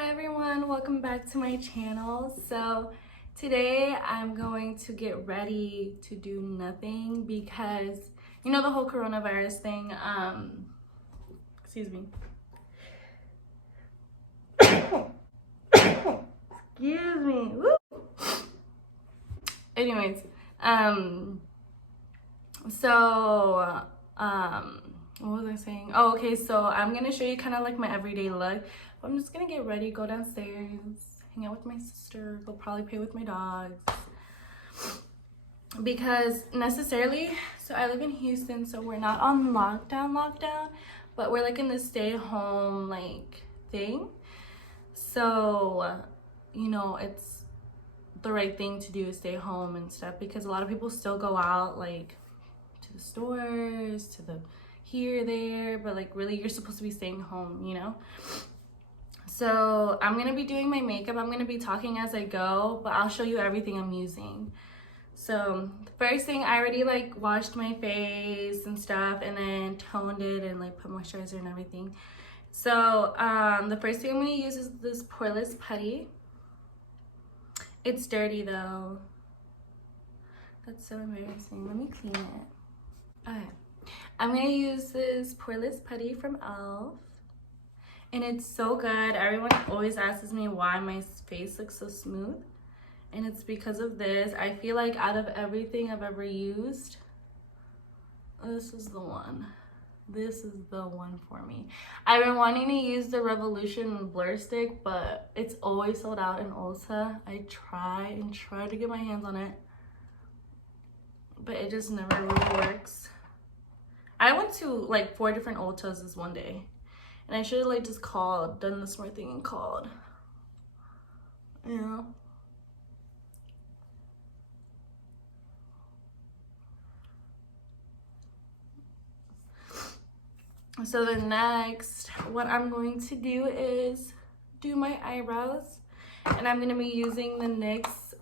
Hi everyone, welcome back to my channel. So today I'm going to get ready to do nothing because you know the whole coronavirus thing. Excuse me. Excuse me. Woo. Anyways, so what was I saying? Oh, okay, so I'm gonna show you kind of like my everyday look. I'm just gonna get ready, go downstairs, hang out with my sister, go probably play with my dogs. Because necessarily, so I live in Houston, so we're not on lockdown, but we're like in this stay home like thing. So, you know, it's the right thing to do is stay home and stuff because a lot of people still go out like to the stores, to the here, there, but like really you're supposed to be staying home, you know? So I'm gonna be doing my makeup. I'm gonna be talking as I go, but I'll show you everything I'm using. So the first thing, I already like washed my face and stuff and then toned it and like put moisturizer and everything. So the first thing I'm gonna use is this poreless putty. It's dirty though. That's so embarrassing. Let me clean it. Okay. I'm gonna use this poreless putty from e.l.f. and it's so good. Everyone always asks me why my face looks so smooth, and it's because of this. I feel like out of everything I've ever used, this is the one. This is the one for me. I've been wanting to use the Revolution Blur Stick, but it's always sold out in Ulta. I try to get my hands on it, but it just never really works. I went to like 4 different Ultas this one day, and I should have like just done the smart thing and called, you know? So the next, what I'm going to do is do my eyebrows, and I'm gonna be using the NYX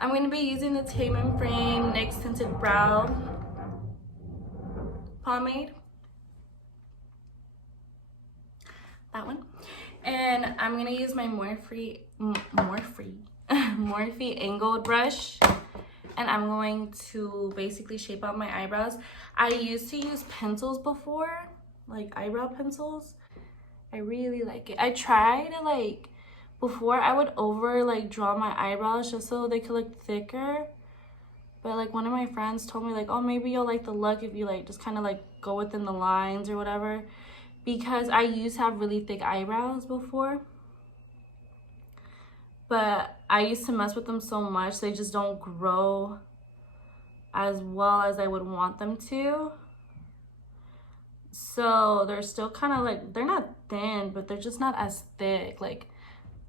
I'm gonna be using the Tame and Frame NYX Tinted Brow Pomade. That one. And I'm gonna use my Morphe angled brush, and I'm going to basically shape out my eyebrows. I used to use pencils before, like eyebrow pencils. I really like it. I try to like, before I would over like draw my eyebrows just so they could look thicker. But like one of my friends told me like, oh, maybe you'll like the look if you like just kind of like go within the lines or whatever. Because I used to have really thick eyebrows before. But I used to mess with them so much, they just don't grow as well as I would want them to. So they're still kind of like, they're not thin, but they're just not as thick. Like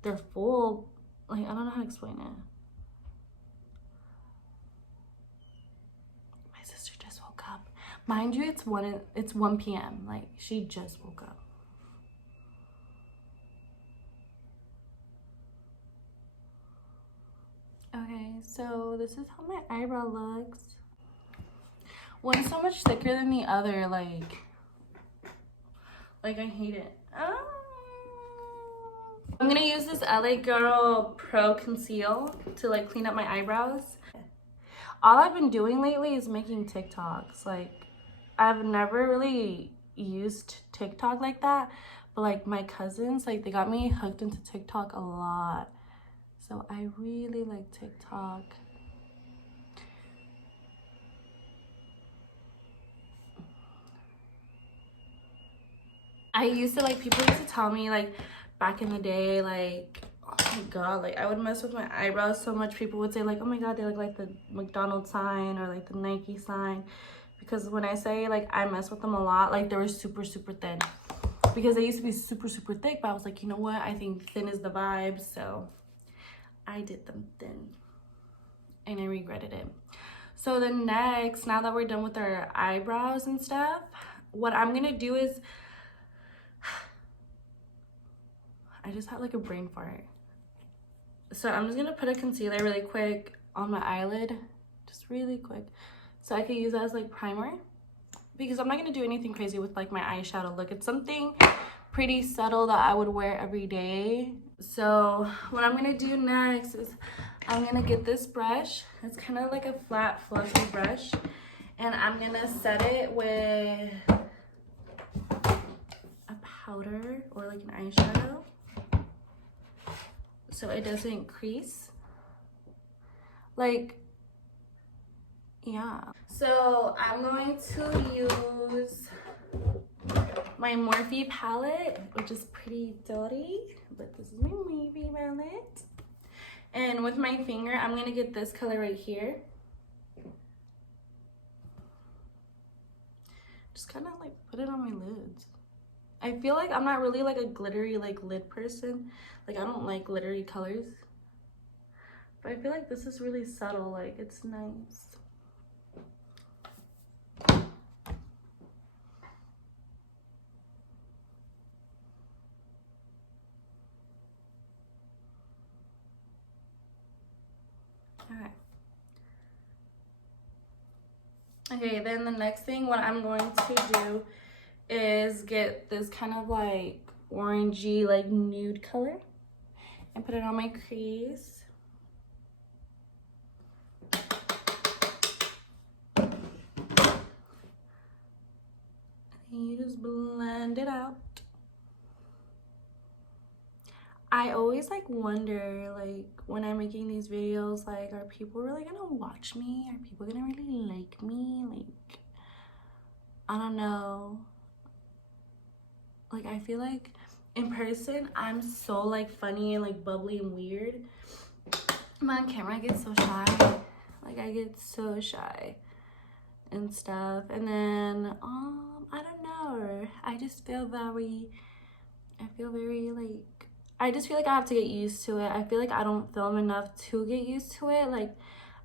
they're full, like I don't know how to explain it. My sister just woke up. Mind you, it's 1 p.m. Like she just woke up. Okay, so this is how my eyebrow looks. One's so much thicker than the other, like I hate it. I'm gonna use this LA Girl Pro Conceal to like clean up my eyebrows. All I've been doing lately is making TikToks. Like I've never really used TikTok like that, but like my cousins, like they got me hooked into TikTok a lot. So I really like TikTok. I used to like, people used to tell me like back in the day, like, oh my god, like I would mess with my eyebrows so much. People would say like, oh my god, they look like the McDonald's sign or like the Nike sign. Because when I say like I mess with them a lot, like they were super thin. Because they used to be super thick, but I was like, you know what, I think thin is the vibe, so I did them thin and I regretted it. So the next, now that we're done with our eyebrows and stuff, what I'm gonna do is, I just had like a brain fart. So I'm just gonna put a concealer really quick on my eyelid, just really quick, so I can use that as like primer, because I'm not gonna do anything crazy with like my eyeshadow look. It's something pretty subtle that I would wear every day. So what I'm gonna do next is I'm gonna get this brush. It's kind of like a flat fluffy brush, and I'm gonna set it with a powder or like an eyeshadow so it doesn't crease. Like, yeah. So I'm going to use my Morphe palette, which is pretty dirty, but this is my Morphe palette. And with my finger, I'm gonna get this color right here. Just kind of like put it on my lids. I feel like I'm not really like a glittery like lid person. Like I don't like glittery colors. But I feel like this is really subtle, like it's nice. Alright. Okay, then the next thing what I'm going to do is get this kind of like orangey like nude color and put it on my crease. And you just blend it out. I always like wonder, like when I'm making these videos, like are people really gonna watch me? Are people gonna really like me? Like, I don't know. Like I feel like in person I'm so like funny and like bubbly and weird. But on camera I get so shy. Like I get so shy and stuff. And then I don't know. I just feel very like, I just feel like I have to get used to it. I feel like I don't film enough to get used to it. Like,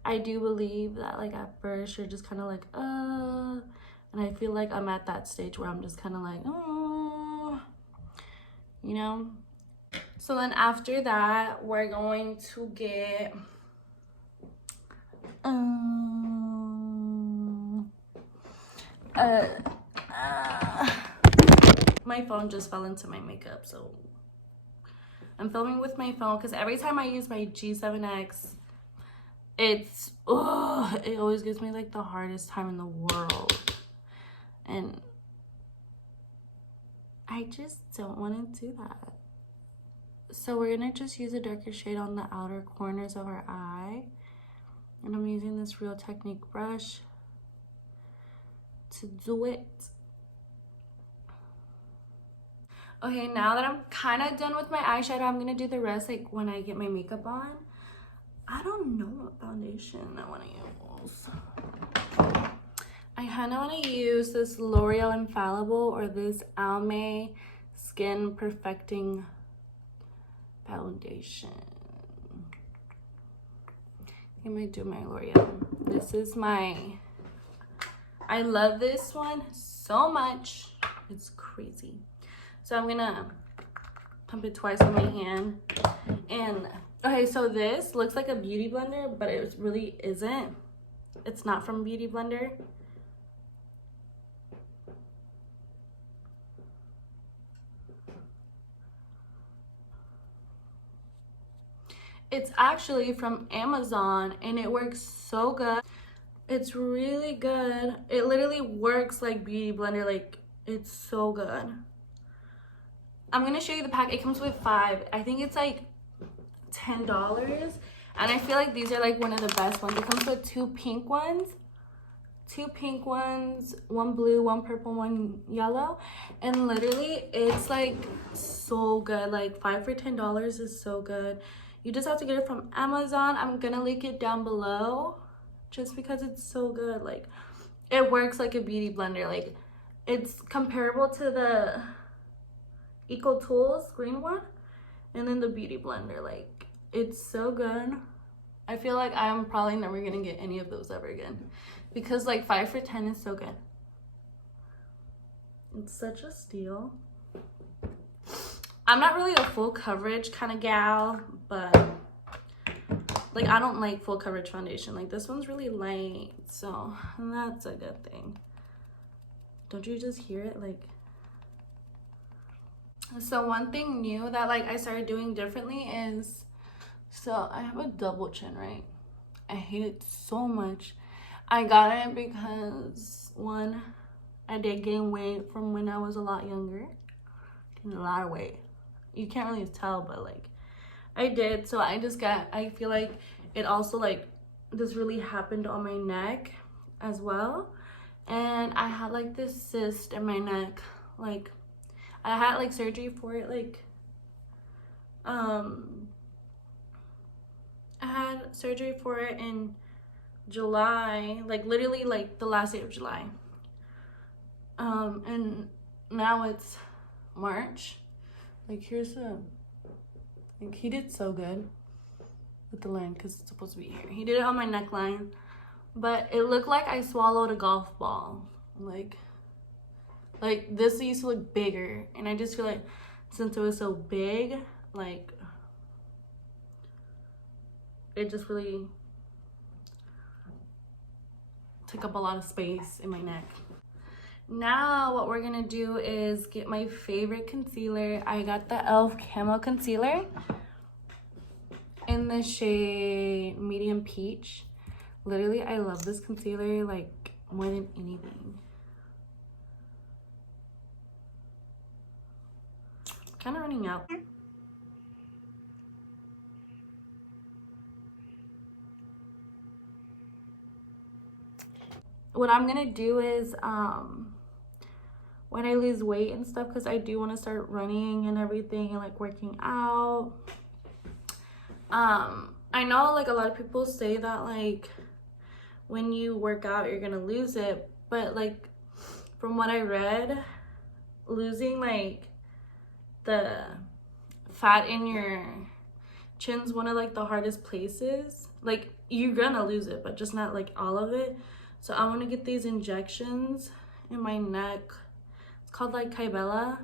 I do believe that, like, at first you're just kind of like, and I feel like I'm at that stage where I'm just kind of like, you know? So then after that, we're going to get, my phone just fell into my makeup, so I'm filming with my phone because every time I use my G7X, it always gives me like the hardest time in the world, and I just don't want to do that. So we're gonna just use a darker shade on the outer corners of our eye, and I'm using this Real Technique brush to do it. Okay, now that I'm kind of done with my eyeshadow, I'm gonna do the rest like when I get my makeup on. I don't know what foundation I want to use. I kind of want to use this L'Oreal Infallible or this Almay Skin Perfecting Foundation. I might do my L'Oreal. This is I love this one so much. It's crazy. So I'm gonna pump it twice with my hand. And okay, so this looks like a beauty blender, but it really isn't. It's not from Beauty Blender. It's actually from Amazon and it works so good. It's really good. It literally works like Beauty Blender. Like, it's so good. I'm gonna show you the pack. It comes with 5. I think it's like $10. And I feel like these are like one of the best ones. It comes with 2 pink ones. 2 pink ones, 1 blue, 1 purple, 1 yellow. And literally it's like so good. Like 5 for $10 is so good. You just have to get it from Amazon. I'm gonna link it down below just because it's so good. Like, it works like a beauty blender. Like, it's comparable to the Eco Tools green one and then the Beauty Blender. Like, it's so good. I feel like I'm probably never gonna get any of those ever again because like 5 for 10 is so good. It's such a steal. I'm not really a full coverage kind of gal, but like I don't like full coverage foundation. Like, this one's really light, so that's a good thing. Don't you just hear it? Like, so one thing new that like I started doing differently is, so I have a double chin, right? I hate it so much. I got it because one, I did gain weight from when I was a lot younger. Gained a lot of weight. You can't really tell, but like I did. So I feel like it also like this really happened on my neck as well. And I had like this cyst in my neck. Like I had like surgery for it. Like I had surgery for it in July, like literally like the last day of July. And now it's March. Like here's a, like he did so good with the line because it's supposed to be here. He did it on my neckline, but it looked like I swallowed a golf ball. Like this used to look bigger, and I just feel like since it was so big, like it just really took up a lot of space in my neck. Now what we're gonna do is get my favorite concealer. I got the e.l.f. Camo Concealer in the shade Medium Peach. Literally, I love this concealer like more than anything. Kind of running out. What I'm gonna do is when I lose weight and stuff, because I do want to start running and everything and like working out. I know like a lot of people say that like when you work out you're gonna lose it, but like from what I read, losing like the fat in your chin's one of like the hardest places. Like you're gonna lose it, but just not like all of it. So I want to get these injections in my neck. It's called like Kybella.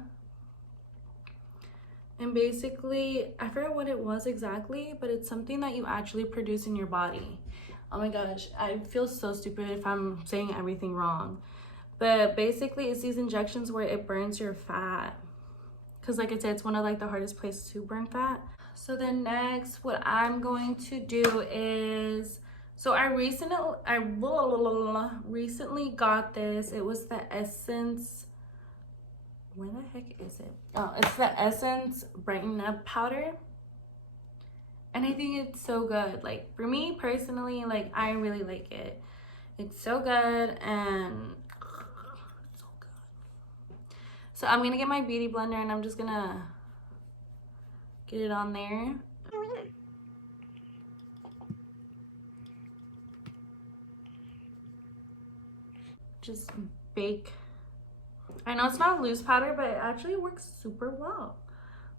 And basically, I forgot what it was exactly, but it's something that you actually produce in your body. Oh my gosh, I feel so stupid if I'm saying everything wrong. But basically, it's these injections where it burns your fat. Because like I said, it's one of like the hardest places to burn fat. So then next, what I'm going to do is, so I recently got this. It was the Essence, where the heck is it? Oh, it's the Essence Brighten Up Powder. And I think it's so good. Like for me personally, like I really like it. It's so good and so good. So I'm gonna get my beauty blender and I'm just gonna get it on there. Just bake. I know it's not loose powder, but it actually works super well.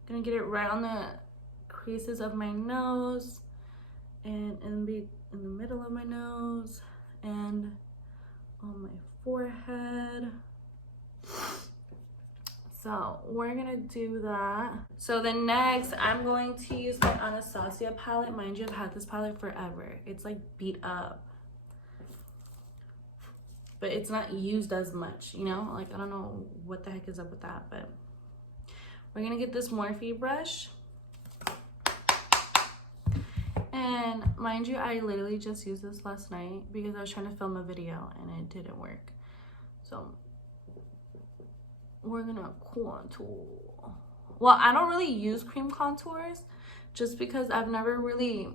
I'm gonna get it right on the creases of my nose and in the middle of my nose and on my forehead. So we're gonna do that. So then next, I'm going to use my Anastasia palette. Mind you, I've had this palette forever. It's like beat up, but it's not used as much, you know? Like, I don't know what the heck is up with that, but we're gonna get this Morphe brush. And mind you, I literally just used this last night because I was trying to film a video and it didn't work. So we're gonna contour. Well, I don't really use cream contours just because I've never really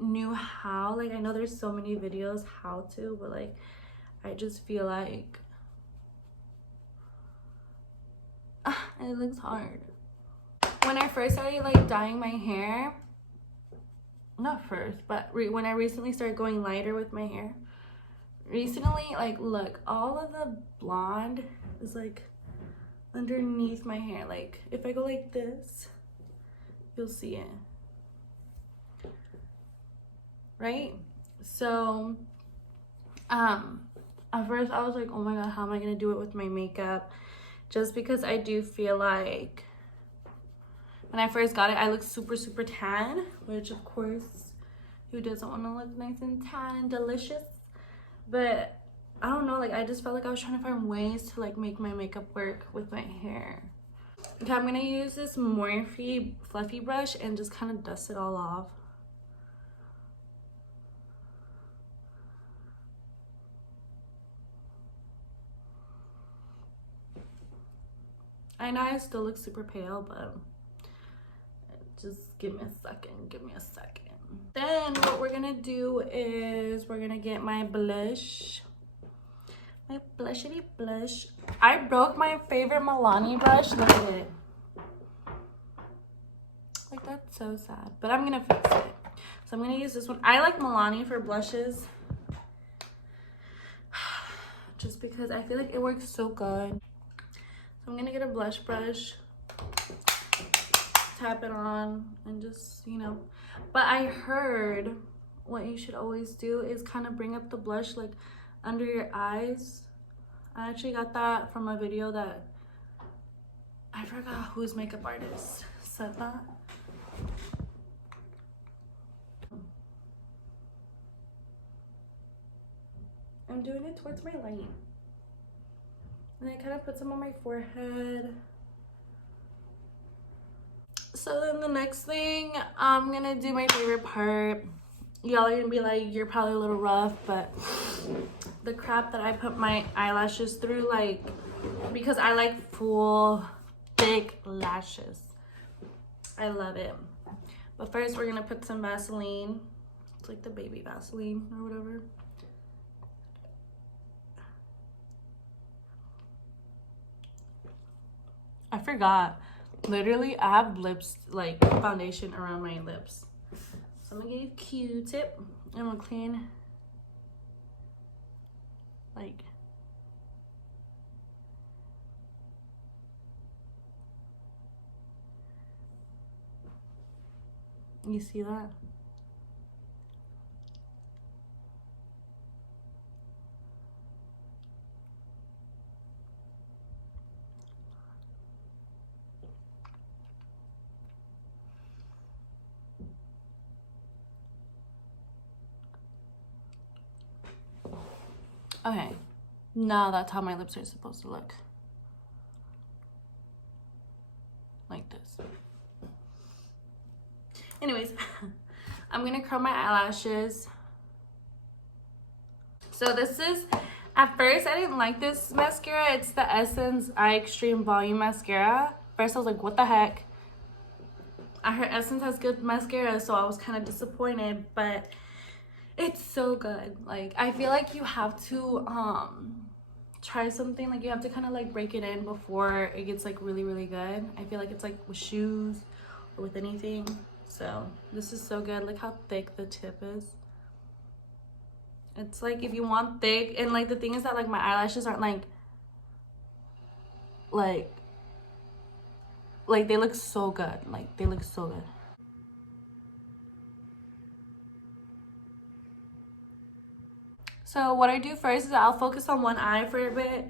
knew how. Like, I know there's so many videos how to, but like I just feel like it looks hard. When I first started like dyeing my hair, not first, but when I recently started going lighter with my hair, recently, like look, all of the blonde is like underneath my hair. Like if I go like this, you'll see it, right? So at first I was like, oh my god, how am I gonna do it with my makeup? Just because I do feel like when I first got it, I looked super tan, which of course, who doesn't want to look nice and tan and delicious? But I don't know, like I just felt like I was trying to find ways to like make my makeup work with my hair. Okay, I'm gonna use this Morphe fluffy brush and just kind of dust it all off. I know I still look super pale, but just give me a second, give me a second. Then what we're gonna do is we're gonna get my blush. My blushity blush. I broke my favorite Milani brush. Look at it. Like, that's so sad. But I'm gonna fix it. So I'm gonna use this one. I like Milani for blushes. Just because I feel like it works so good. So I'm gonna get a blush brush. Tap it on and just, you know. But I heard what you should always do is kind of bring up the blush like under your eyes. I actually got that from a video that I forgot whose makeup artist said that. I'm doing it towards my light. And I kind of put some on my forehead. So then the next thing, I'm gonna do my favorite part. Y'all are gonna be like, you're probably a little rough, but the crap that I put my eyelashes through, like, because I like full, thick lashes. I love it. But first we're gonna put some Vaseline. It's like the baby Vaseline or whatever. I forgot. Literally, I have lips, like foundation around my lips. So I'm gonna get a Q-tip and I'm gonna clean, like, you see that? Okay, now that's how my lips are supposed to look. Like this. Anyways, I'm gonna curl my eyelashes. So this is, at first I didn't like this mascara. It's the Essence Eye Extreme Volume Mascara. First I was like, what the heck? I heard Essence has good mascara, so I was kind of disappointed, but it's so good. Like, I feel like you have to try something, like you have to kind of like break it in before it gets like really, really good. I feel like it's like with shoes or with anything. So this is so good. Look how thick the tip is. It's like, if you want thick, and like the thing is that like my eyelashes aren't like they look so good. Like, they look so good. So what I do first is I'll focus on one eye for a bit,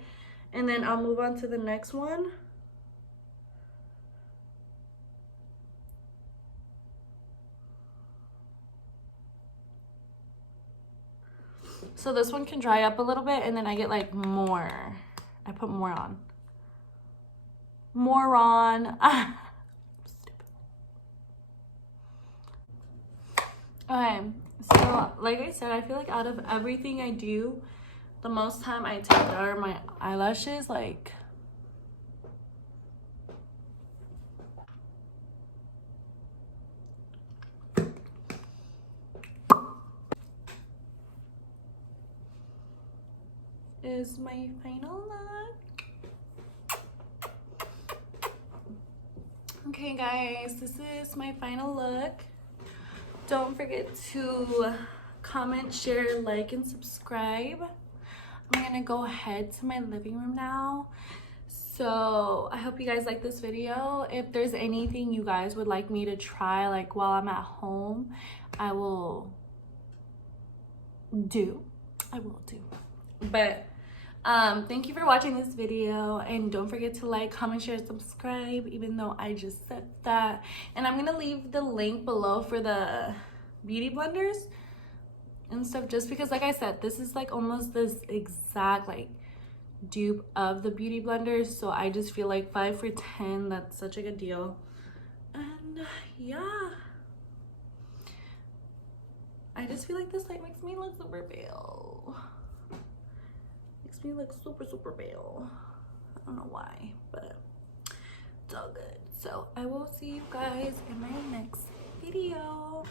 and then I'll move on to the next one. So this one can dry up a little bit, and then I get like more. I put more on. More on. Okay, so like I said, I feel like out of everything I do, the most time I take out are my eyelashes. Like, is my final look. Okay guys, this is my final look. Don't forget to comment, share, like, and subscribe. I'm gonna go ahead to my living room now. So I hope you guys like this video. If there's anything you guys would like me to try, like while I'm at home, I will do. But thank you for watching this video, and don't forget to like, comment, share, subscribe, even though I just said that. And I'm gonna leave the link below for the beauty blenders. and stuff, just because like I said, this is like almost this exact like dupe of the beauty blenders, so I just feel like 5 for 10, that's such a good deal. And yeah, I just feel like this light makes me look super pale. Makes me look super pale. I don't know why, but it's all good. So I will see you guys in my next video.